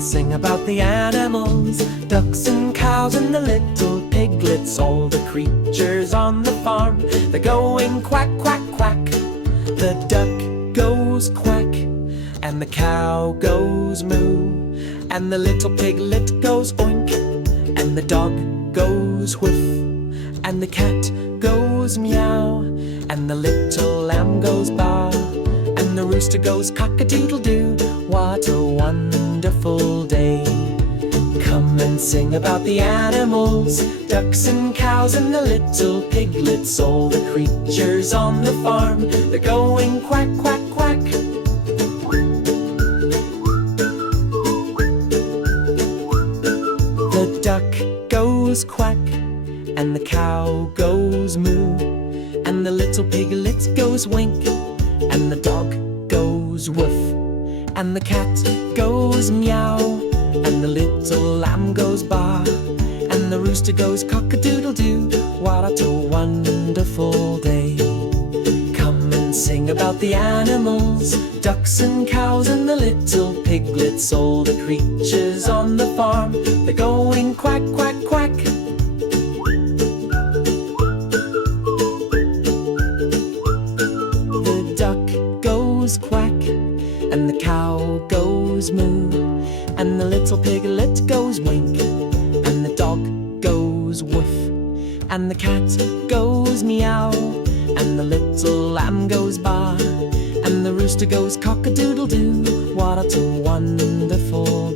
and sing about the animals, ducks and cows and the little piglets, all the creatures on the farm. They're going quack, quack, quack. The duck goes quack, and the cow goes moo, and the little piglet goes oink, and the dog goes whiff, and the cat goes meow, and the little lamb goes baa, and the rooster goes cock-a-doodle-doo. What a wonderful day. Come and sing about the animals, ducks and cows and the little piglets, all the creatures on the farm. They're going quack, quack, quack. The duck goes quack, and the cow goes moo, and the little piglet goes wink, and the dog goes woof, and the cat goes meow, and the little lamb goes baa, and the rooster goes cock-a-doodle-doo. What a wonderful day. Come and sing about the animals, ducks and cows and the little piglets, all the creatures on the farm. They're going quack, quack, quack. The duck goes quack, and the cow goes moo, and the little piglet goes wink, and the dog goes woof, and the cat goes meow, and the little lamb goes baa, and the rooster goes cock-a-doodle-doo. What a wonderful